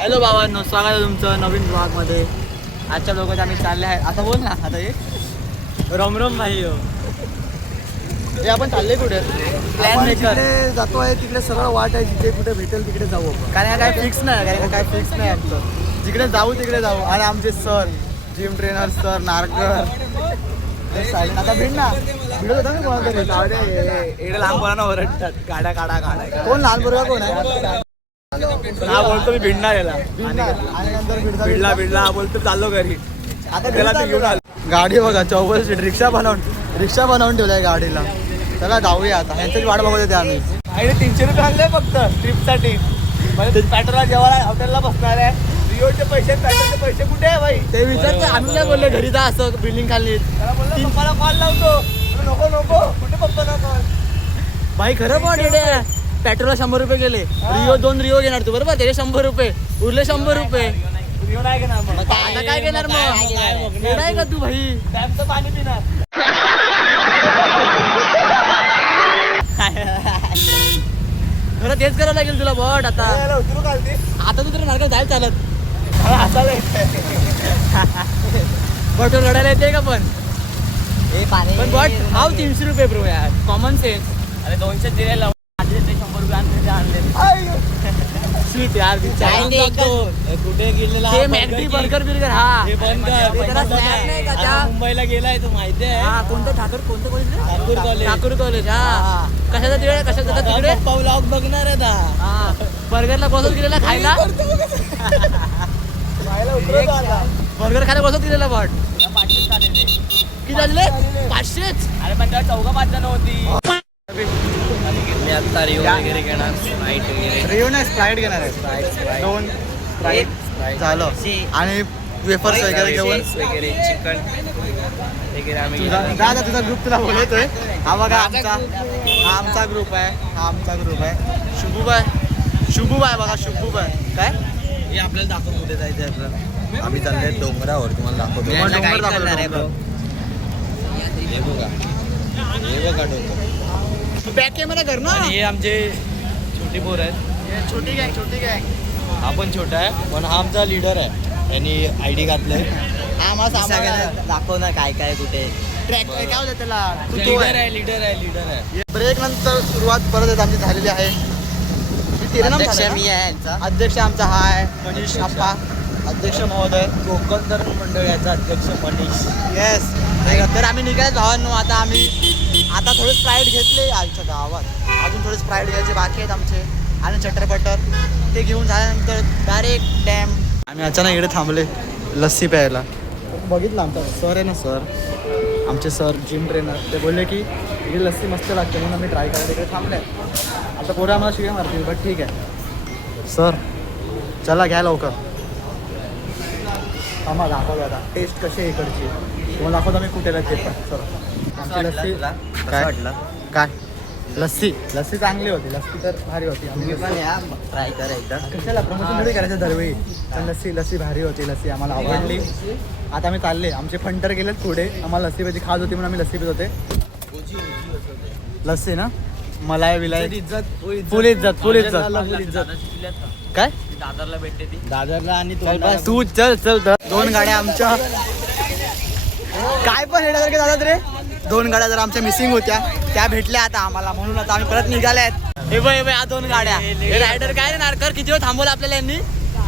Hello भावांनो, स्वागत आहे तुमचं नवीन ब्लॉगमध्ये. आजच्या ब्लॉगात आम्ही चालले आहे. आता बोल ना, आता ये रमरम भाई हो. हे आपण चालले कुठे? प्लॅन मेकर जातो आहे तिकडे सरळ वाट आहे, जिथे कुठे भेटेल तिकडे जाऊ आपण. कारण काय फिक्स नाही, कारण काय फिक्स नाही आमचं. जिकडे जाऊ तिकडे जाऊ. आणि आमचे sir gym trainer sir Narkar आता भेट ना, भिडत होता ना कोणाला तरी. एवढे लहान मुलांना ओरडतात गाड्या काढा गाड्या. कोण लहान बरोबर कोण आहे? हा बोलतो मी भिडणार याला, आणि नंतर भिडला बोलतो चाललो घरी. आता त्याला ते घेऊन आलो. गाडी बघा 54 सीट रिक्षा बनवून ठेवलाय गाडीला. चला जाऊया आता, ह्यांचीच वाट बघत होते आम्ही. आणि 300 रुपये आणले फक्त ट्रिपसाठी. म्हणजे पेट्रोलला जेवायला हॉटेलला बसणार आहे. रिओचे पैसे, पेट्रोलचे पैसे कुठे आहे भाई? ते विचारते आम्ही काय बोलले घरी जा असं बिल्डिंग खाली. त्याला बोललो पप्पाला कॉल लावतो. नको कुठे पप्पाला कॉल? भाई खरं पण येडे, पेट्रोलला 100 रुपये गेले. दोन रिओ घेणार तू बरोबर, त्याचे 100 रुपये उरले 100 रुपये. रिओ नाही घेणार मग. आता काय घेणार मग? येडाय का तू भाई? डॅमचं पाणी पिणार. खरं तेच करावं लागेल तुला बट आता. उतरू कालती आता तू तरी नारळ जायला चालत हसायला बट रडायला येते का पण बट हाव 300 रुपये ब्रो यार, कॉमन सेन्स. अरे 200 दिले लावून 100 रुपये आणले. स्वीट यार कुठे गेलेला ते मॅगडी बर्गर हा हे बंद कर. ते त्याला snack नाही का त्या? मुंबईला गेलाय तो माहिती आहे. हा कोणतं कोणतं college Thakur college. Thakur college हा. कशाचा तिकडे कशाचा तिकडे व्लॉग बघणार आहे ना. हा बर्गरला बसत गेलेला खायला. बर्गर खायला बसत गेलेला बट 500 किती झाले? 500च. अरे पण तेव्हा 4-5 जण होती. मी आता रिओ वगैरे घेणार, स्प्राईट वगैरे. रिओ नाही स्प्राईट घेणार आहे. 2 स्प्राईट झालं आणि वेफर्स वगैरे घेऊन वगैरे चिकन वगैरे आम्ही दादा तुझा ग्रुप तुला बोलवतोय. हा बघा आमचा ग्रुप आहे. हा आमचा ग्रुप आहे. शुभूबाय बघा शुभूबाय काय हे आपल्याला दाखवून कुठे जायचं आहे आपल्याला. आम्ही चालले डोंगरावर, तुम्हाला दाखवतो. हे बघा डोंगर. बॅक कॅमेरा कर ना. हे आमचे छोटी पोर आहेत. छोटी गँग. हा पण छोटा आहे, पण हा आमचा लीडर आहे. यांनी ID घातलंय. हा मला दाखव ना काय काय कुठे. ट्रॅक काय होतं त्याला लीडर आहे. ब्रेक नंतर सुरुवात परत आमची झालेली आहे. मी आहे. अध्यक्ष आमचा हा आहे मनीष आप्पा, अध्यक्ष महोदय कोकण धर्म मंडळाचा अध्यक्ष मनीष. येस. तर आम्ही निघायच भावांनो. आता थोडे स्प्राईट घेतले आमच्या गावात, अजून थोडे स्प्राईट घ्यायचे बाकी आहेत आमचे आणि चटर ते घेऊन झाल्यानंतर डायरेक्ट डॅम. आम्ही अचानक इकडे थांबले लस्सी प्यायला. बघितलं आमचा सर आहे ना, सर आमचे सर जिम ट्रेनर, ते बोलले की इकडे लस्सी मस्त लागते म्हणून आम्ही ट्राय करायला इकडे थांबले. आता पोरं आम्हाला शिव्या मारतील बट ठीक आहे. सर चला घ्या लवकर. आम्हाला दाखवतो आता टेस्ट कशी आहे इकडची, तुम्हाला दाखवतो आम्ही कुठे राहते पण. सर आमची लस्सी काय लस्सी चांगली होती. लस्सी तर भारी होती. ट्राय करा एकदा. कशाला प्रमोशन थोडी करायचं दरवेळी. पण लस्सी भारी होती. लस्सी आम्हाला आवडली. आता आम्ही चालले, आमचे फंटर गेलेत पुढे. आम्हाला लस्सी पाहिजे खात होती म्हणून आम्ही लस्सी पित होते. लस्सी ना मलाई विलाई फुल इज्जत काय दादरला भेटते ती. दादरला आणि तू चल 2 गाड्या आमच्या काय पण येण्यासारखे दादा रे. 2 गाड्या जर आमच्या मिसिंग होत्या त्या भेटल्या आता आम्हाला, म्हणून आता आम्ही परत निघाले आहेत. हे बघ या 2 गाड्या. हे रायडर काय नारकर किती वेळ थांबवलं आपल्याला यांनी.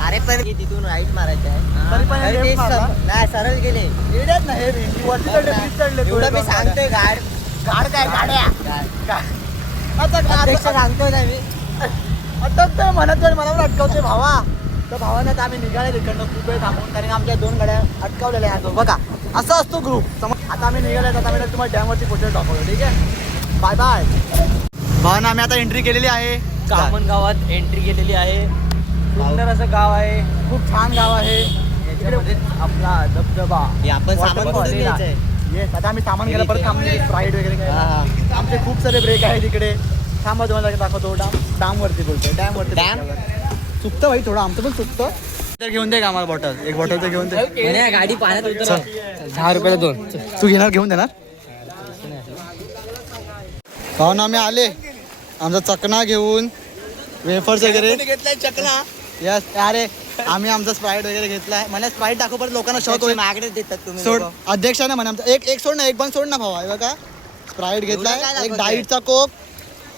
अरे पण तिथून राईट मारायचं आहे. तरी पण हे left मारला. नाही सरळ गेले. येड्यात ना हे वरती चढले, please चढले. एवढं मी सांगतोय गाड काय गाड्या आता सांगतोय ना मी. अटकतोय म्हणतोय मला पण अटकवतोय भावा. तर भावाने आता आम्ही निघाले तिकडनं खूप वेळ थांबून, कारण आमच्या 2 गाड्या अटकावलेल्या आहेत. बघा असं असतो ग्रुप. आता आम्ही निघाले, आता आम्ही तुम्हाला डॅमवरती पोहोचून दाखवतो. ठीक आहे, बाय बाय. भावानं आम्ही आता एंट्री केलेली आहे. कामन गावात एंट्री केलेली आहे. सुंदर असं गाव आहे, खूप छान गाव आहे. याच्यामध्ये आपला धबधबा. आपण सामान येस. आता आम्ही सामान घ्यायला परत थांबले, फ्राईड वगैरे काय. आमचे खूप सारे ब्रेक आहे तिकडे. थांबा तुम्हाला दाखवतो. डॅमवरती बोलतोय, डॅमवरती. चुकतं भाई थोडं, आमचं पण चुकतं. तर घेऊन दे का आम्हाला बॉटल, एक बॉटल तर घेऊन दे. गाडी पाण्यात 10 रुपयाला 2. तू घेणार, घेऊन देणार. पाहून आम्ही आले आमचा चकना घेऊन, वेफर्स वगैरे घेतलाय चकना. यस. अरे आम्ही आमचा स्प्राईट वगैरे घेतलाय. मला स्प्राईट दाखव परत लोकांना शॉक होईल. मागणे देतात तुम्ही सोड लोकं. अध्यक्षाने म्हणा आमचा एक सोड ना, एक पण सोड ना भाऊ. आहे बघा स्प्राईट एवढं काय घेतलाय, एक दाखवतंय? डाईटचा कोक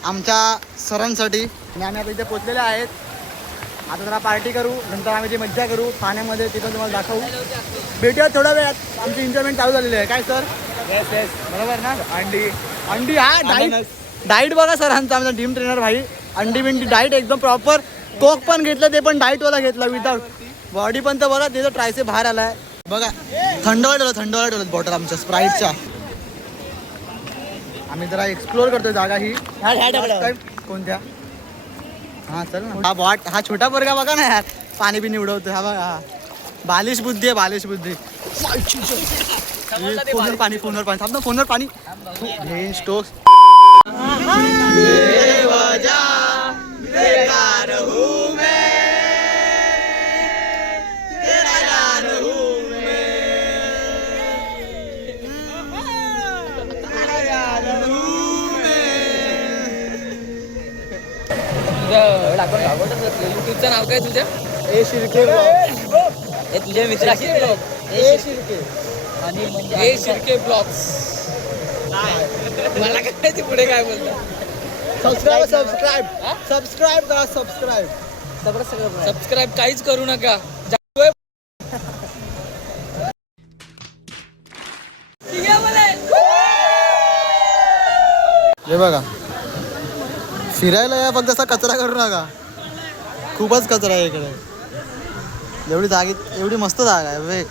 आमच्या सरांसाठी. आणि आम्ही आता इथे पोचलेले आहेत. आता जरा पार्टी करू, नंतर आम्ही ती मज्जा करू ठाण्यामध्ये, तिथं तुम्हाला दाखवू. भेटूया थोड्या वेळात. आमची एन्जॉयमेंट चालू झालेली आहे. काय सर येस येस बरोबर ना? अंडी अंडी हा डाईट डाईट बघा सरांचा, आमचा जिम ट्रेनर भाई. अंडी बिंडी डाईट एकदम प्रॉपर. कोक पण घेतलं, ते पण डाईटवाला घेतला विदाउट. बॉडी पण तर बघा, त्याचं ट्रायसे बाहेर आलाय बघा. थंडवाला ठेवलं बॉटल आमच्या स्प्राईटच्या. आम्ही जरा एक्सप्लोर करतोय जागा ही. कोणत्या? हा चल ना. हा छोटा पोरगा बघा ना यार, पाणी बिनी उडवतोय. हा बघा, हा बालिश बुद्धी आहे, बालिश बुद्धी. फोनवर पाणी थांब ना, फोनवर पाणी घे स्टोक्स. युट्यूबचं नाव काय तुझ्या? ए शिर्के हे तुझ्या मित्राशी ए शिर्के आणि म्हणजे हे शिर्के ब्लॉग्स. मला काय माहिती पुढे काय बोलतात. सबस्क्राईब करा, सबस्क्राईब. सबस्क्राईब काहीच करू नका. हे बघा फिरायला या, फक्त असा कचरा करू नका. खूपच कचरा आहे इकडे. एवढी जागी, एवढी मस्त जागा आहे वे.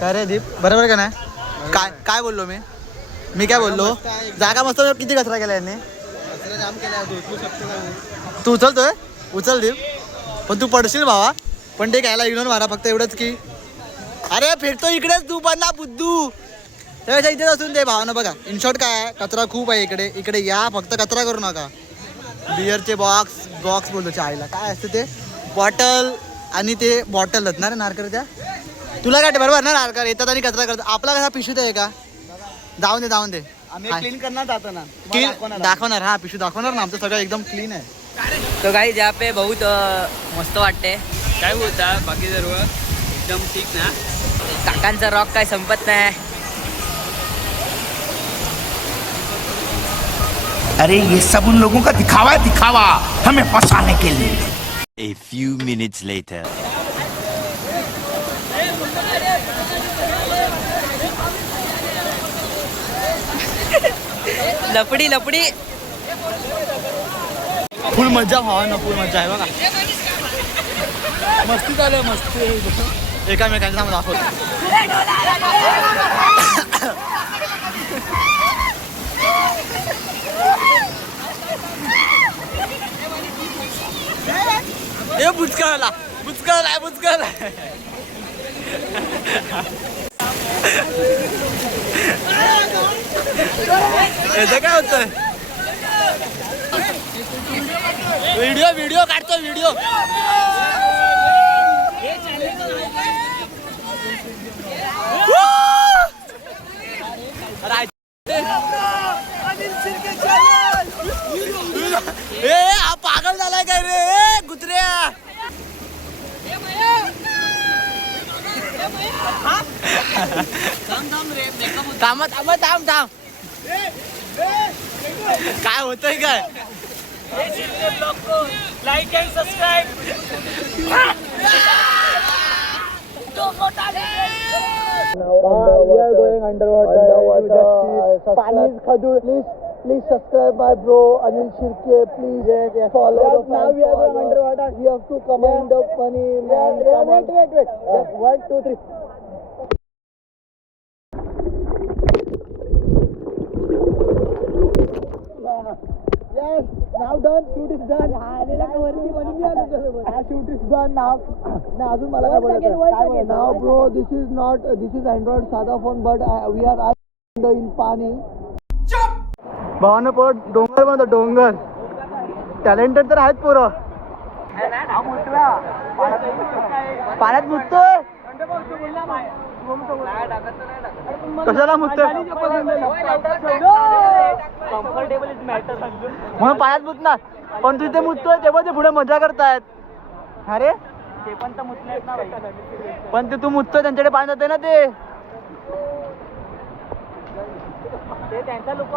काय रे दीप, बरोबर का नाही? काय बोललो मी काय बोललो? जागा मस्त. किती कचरा केला यांनी? तू उचलतोय? उचल दीप. पण तू पडशील भावा. पण ते घ्यायला इग्नोर मारा फक्त एवढंच की. अरे फेकतो इकडेच तू पण ना बुद्धू. त्यापेक्षा इथेच असून ते भावानं बघा. इन शॉर्ट काय आहे, कचरा खूप आहे इकडे. इकडे या, फक्त कचरा करू नका. बिअरचे बॉक्स बोलतो चायला. काय असतं ते? बॉटल. आणि ते बॉटल आहेत ना रे नारकर त्या. तुला काय बरोबर ना नारकर येतात आणि कचरा करतात. आपला कसा पिशवीत आहे का? जाऊन दे. आम्ही क्लीन करणार जातो ना, दाखवणार. हा पिशवी दाखवणार ना. आमचं सगळं एकदम क्लीन आहे. तो गाइस यहाँ पे बहुत मस्त वाटते. काय बोलता? बाकी सर्व एकदम ठीक ना? काकांचा रॉक काय संपत नाही. अरे ये सब उन लोगों का दिखावा हमें फंसाने के लिए. A few minutes later. लपडी फुल मजा भावा ना, फुल मजा आहे बघा. मस्ती चालू, मस्ती एकामेकांचा दाखवतो. हे बुचकळला. याचं काय होतंय? व्हिडिओ काढतो व्हिडिओ. हा पागल झालाय काय रे गुत्र्या? थांब. काय होतंय काय? Like and subscribe. Please subscribe my bro Anil Shirke. Please follow the now we are going underwater. You have to comment the funny man. Wait. 1, 2, 3. Yes, now done. Shoot is done. Shoot is done now. Now अजून मला काय बोलायचं? Now bro, this is Android साधा phone, but we are in पाणी. भावानं पोर डोंगर बनवतो, डोंगर. टॅलेंटेड तर आहेत पोरं. पाण्यात मुततोय. कशाला मुततोय? म्हणून पायात मुतणार. पण तू इथे मुततोय तेव्हा ते पुढे मजा करतायत. अरे ते पण तर मुतले ना भाई. पण ते तू मुततो त्यांच्याकडे पाणी जाते ना ते. ते त्यांचा लोक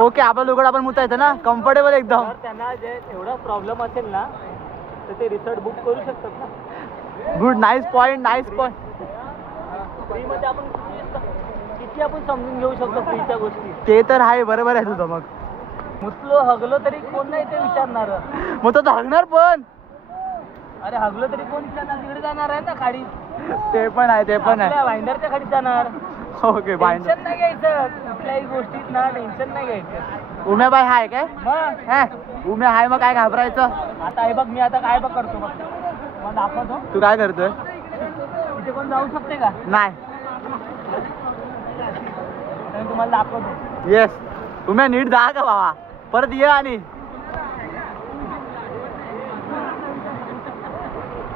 ओके आपला लुगड आपण मुतायचं ना कम्फर्टेबल एकदम. जर त्यांना जे एवढा प्रॉब्लेम असेल ना तर ते रिसॉर्ट बुक करू शकतात ना. Good nice point nice point. फ्रीमध्ये आपण किती आपण समजून घेऊ शकतो फ्रीच्या गोष्टी. ते तर आहे बरोबर आहे तुझं. मग मुतलो हगलो तरी कोण नाही ते विचारणार. मग तो धागणार पण. अरे हगलो तरी कोण विचारणार. तिकडे जाणार आहे ना खाडी. ते पण आहे ते पण आहे. वाईंडरच्या खाडीत जाणार. Okay bye. टेन्शन नाही घ्यायचं कुठल्याही गोष्टीत ना. टेन्शन नाही घ्यायचं. उम्याबाई हाय काय. मग उम्या हाय मग काय घाबरायचं. आता हे बघ मी आता काय बघ करतो बघ. मग दाखवतो. तू काय करतोय. तिथे कोण जाऊ शकते का. नाही. मी तुम्हाला दाखवतो. येस उम्या नीट जा का बाबा परत ये. आणि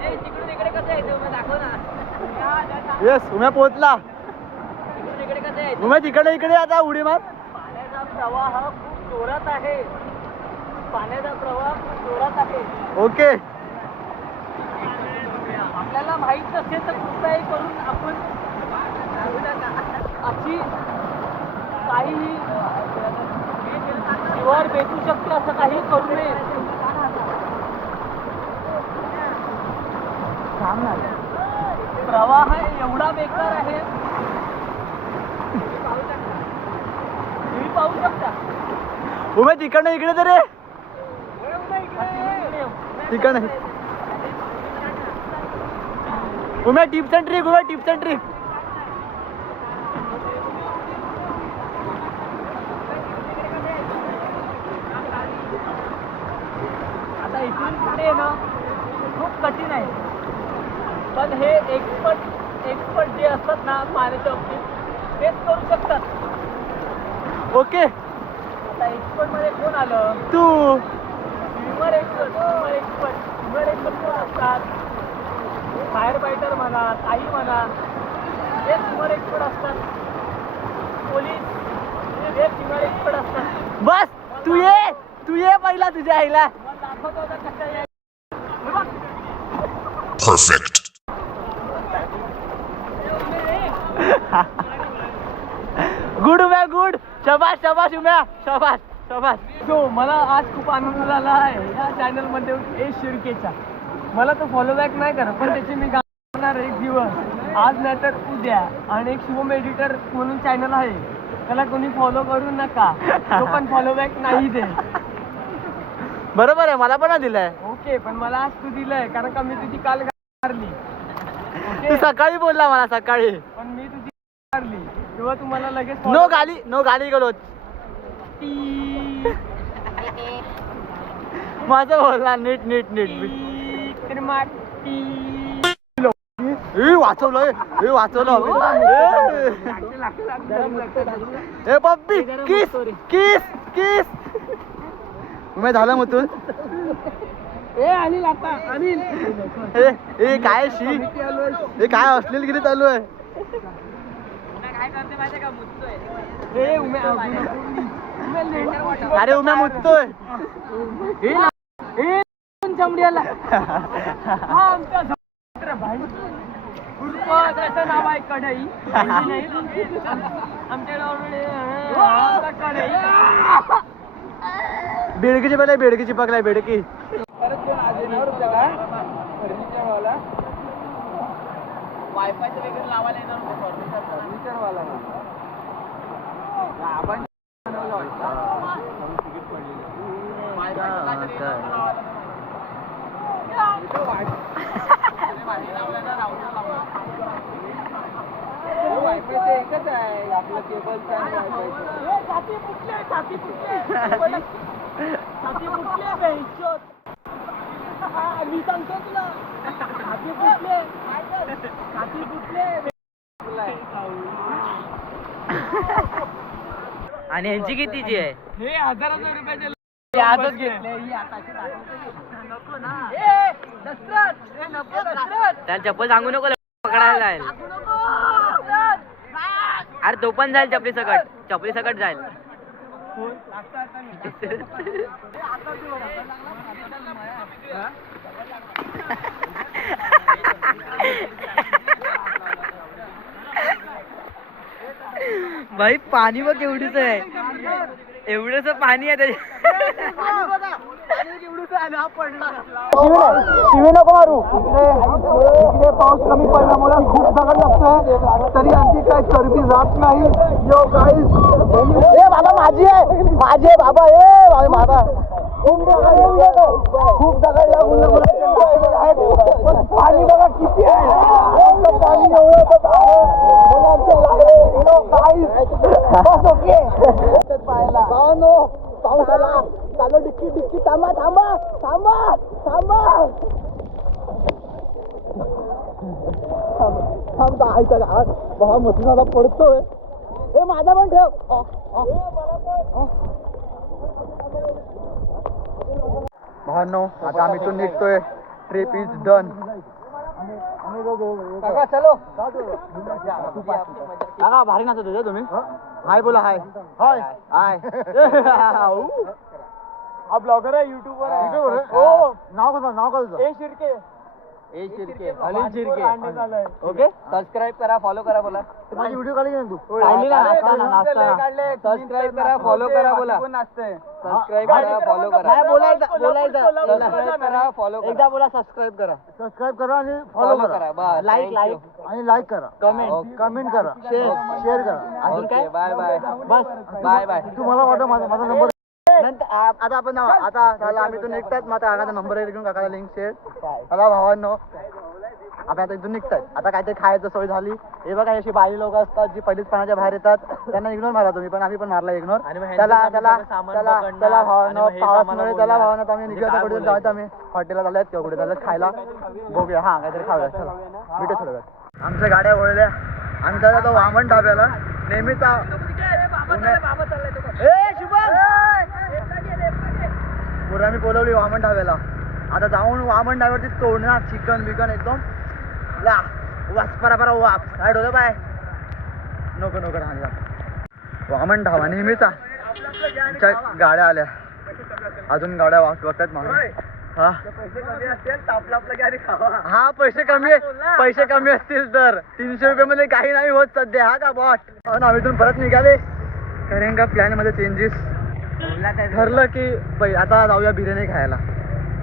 तिकडून इकडे कसं यायचं दाखव ना. येस उम्या पोहोचला. तिकडून इकडे कसं यायचं. उम्या तिकडे इकडे आता उडी मार. पाण्याचा प्रवाह खूप जोरात आहे. पाण्याचा प्रवाह खूप जोरात आहे. ओके आपल्याला माहित नसेल तर कृपयाही करून आपण अशी काहीही जीवावर बेतू शकते असं काही करू नये. प्रवाह एवढा बेकार आहे. तुम्ही पाहू शकता. उम्या तिकडनं इकडे तर रे. तिकडनं Umya tips and trick. Umya tips and trick. आता इथून पुढे येणं खूप कठीण आहे. पण हे एक्सपर्ट जे असतात ना पाण्याच्या बाबतीत तेच करू शकतात. ओके आता एक्सपर्ट मध्ये कोण आलं. तू. स्विमर एक्सपर्ट कोण असतात. फायर फायटर म्हणा काही म्हणा हे स्विमर एक्सपर्ट असतात. पोलीस हे स्विमर एक्सपर्ट असतात. बस तू ये पहिला तुझ्या आईला. मला दाखवतो आता कसं आहे. Perfect. Good Umya good. शबाश शबाश उम्या शबाश शबाश. सो मला आज खूप आनंद झाला आहे या चॅनलमध्ये ए शिर्केचा. मला तो फॉलो बॅक नाही करत पण त्याचे मी करणार एक दिवस आज नाही तर उद्या. आणि एक शुभम एडिटर म्हणून चॅनल आहे त्याला कोणी फॉलो करू नका. तो पण फॉलो बॅक नाही दे. बरोबर आहे मला पण दिलंय. ओके पण मला आज तू दिलंय कारण का मी तुझी काल मारली. तू सकाळी बोलला मला सकाळी. पण मी तुझी मारली तेव्हा तुम्हाला लगेच नो गाली गलोच. माझं बोलला नीट नीट नीट. वाचवलं ए पप्पी किस किस किस. उम्या झालं मग तू. अनिल आता अनिल ए काय शी. हे काय अश्लीलगिरी चालू आहे. काय करते माहिती का मुततोय. अरे उम्या मुततोय. चमड्याला हा आमचा त्याचं नाव आहे कढई. आमच्या कढई बेडकीची पकलाय बेडकीची पकलाय बेडकी. वायफायचं वगैरे लावायला येणार होते फर्निचरवाला. आपण वायफायचं एकच आहे आपलं केबलचं आणि वायफायचं. छाती फुटले मी सांगतो तुला. छाती फुटले. आणि ह्यांची कितीची आहे? हे हजार रुपयाचे आजच घेतले. नको ना. त्याला चप्पल सांगू नको पकडायला जाईल. अरे तो पण जाईल चपली सकट जाईल. भाई पाणी बघ एवढीच आहे, एवढंच पाणी आहे त्याच्यात. शिवी नको मारू. इकडे पाऊस कमी पडल्यामुळे खूप दगड लागतोय, तरी आमची काय चरबी जात नाही. यो गाईस, ए बाबा माझी आहे बाबा, ए बाबा खूप दगड लागून पाणी बघा किती आहे. पाणी एवढं पाऊस आला, चालू डिक्की थांबा आयचा घास बघा मसुनाला पडतोय. हे माझा पण ठेव. भावांनो, आता आम्ही इथून निघतोय. Trip is done. चलो काका, भारी नाचत होते तुम्ही. हाय बोला. हाय हाय हाय. हा ब्लॉगर आहे, युट्यूबर आहे. हो, नाव कसं ए शिर्के. अनिल शिर्के. ओके, सबस्क्राईब करा, फॉलो करा बोला. माझी व्हिडिओ काढली ना तू. सबस्क्राईब करा, फॉलो करा बोला. सबस्क्राईब करा, फॉलो करा. बोलायचं सबस्क्राईब करा, फॉलो करा. एकदा बोला. सबस्क्राईब करा आणि फॉलो करा. बस, लाईक आणि लाईक करा. कमेंट करा. शेअर करा. अजून काय? Bye bye. बस बाय. तुम्हाला वाटतं माझा नंबर नंतर आता आपण आता झाला आम्ही इथून निघतात. मग आता काकाचा नंबर घेऊन काकाला लिंक शेअर. चला भावांनो, आपण आता इथून निघतात. आता काहीतरी खायचं सोय झाली. हे बघा, अशी बाई लोक असतात जी पहिलीच पाण्याच्या बाहेर येतात, त्यांना इग्नोर मारा तुम्ही, पण आम्ही पण मारला इग्नोर. चला भावांनो, पावसामुळे चला भावांनो, आम्ही निघूया. आता कुठे जायचं, आम्ही हॉटेलला चालल्यात किंवा कुठे चालल्यात खायला. बघूया, हा काहीतरी खाऊया. चला भेटू थोड्या वेळात. आमच्या गाड्या वळल्या. आम्ही जातो आता वामन ढाब्याला. नेहमीचा पुढे आम्ही बोलवली वामन ढाब्याला. आता जाऊन वामन ढाब्यावरती तोडणार चिकन बिकन एकदम वास वाप साईड होतं बाय. नको राहणार. वामन ढाबा नेहमीचा. आमच्या गाड्या आल्या, अजून गाड्या बघतात मागून. हा पैसे कमी असतील तर 300 रुपये मध्ये काही नाही होत सध्या. हा का बॉट. आम्ही इथून परत निघाले. कारण का प्लॅन मध्ये चेंजेस. ठरलं की आता जाऊया बिर्याणी खायला.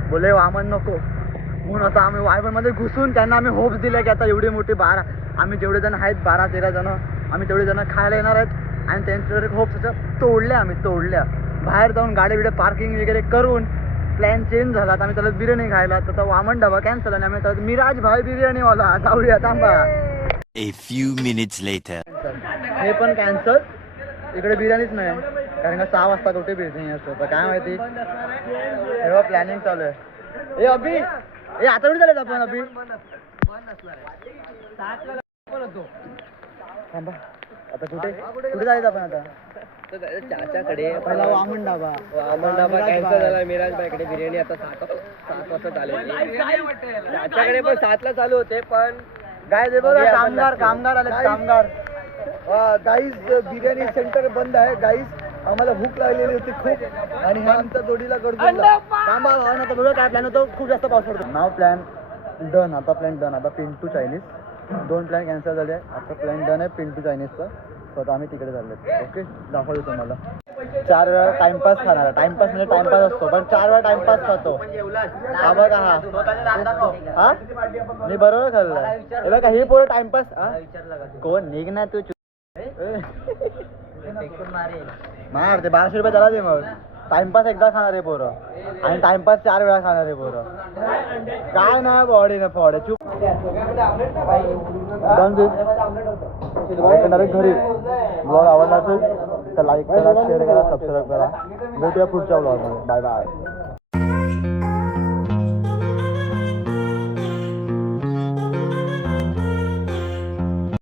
बोले वामन नको म्हणून आता आम्ही वायबन मध्ये घुसून त्यांना आम्ही होप्स दिले की आता एवढी मोठी आम्ही जेवढे जण आहेत 12-13 जण, आम्ही तेवढे जण खायला येणार आहेत. आणि त्यांच्यावर होप्स तोडल्या. बाहेर जाऊन गाडी बिड्या पार्किंग वगैरे करून प्लॅन चेंज झाला. आता आम्ही त्याला बिर्याणी खायला. तर वामन ढाबा कॅन्सल आणि आम्ही त्याला मिराज भाई बिर्याणीवाला जाऊया. थांबा. A few minutes later. हे पण कॅन्सल. इकडे बिर्याणीच नाही, कारण का 6 वाजता कुठे बिर्याणी असतो. तर काय माहिती, तेव्हा प्लॅनिंग चालू आहे. अभि आता कुठे चालेल आपण. अभि थांबा, आता कुठे जायचं आपण आता. चाच्याकडे पहिला वामन ढाबा कॅन्सल झाला. मिराज भाईकडे बिर्याणी आता 7 वाजता चालू होती. चाच्याकडे पण 7ला चालू होते, पण काय दे बघा, कामगार आले. गाईज बिर्याणी सेंटर बंद आहे. गाईज आम्हाला भूक लागलेली होती खूप, आणि हा आमच्या जोडीला करतो. थांबा भावना, आता बघा काय प्लॅन होतो. खूप जास्त पाऊस पडतो. नाव प्लॅन डन. आता पिंटू चायनीज. 2 प्लॅन कॅन्सल झाले. आता प्लॅन डन आहे पिंटू चायनीजचा. तर आता आम्ही तिकडे चाललो. ओके, दाखवतो तुम्हाला. 4 वेळा टाइमपास खाणार. टाइमपास म्हणजे टाइमपास असतो, पण 4 वेळा टाइमपास खातो. हा बघा, हा मी बरोबर खाल्लं. हे बघा, हे पोरं टाइमपास. कोण निघ ना तू. मार ते 1200 रुपये त्याला दे. मग टाइमपास एकदा खाणार आहे पोरं, आणि टाइमपास 4 वेळा खाणार आहे पोरं. काय नाही बॉडी ना फॉड. चूप डायरेक्ट घरी. ब्लॉग आवडला असेल तर लाईक करा, शेअर करा, सबस्क्राईब करा. भेटूया पुढच्या ब्लॉगमध्ये. Bye bye.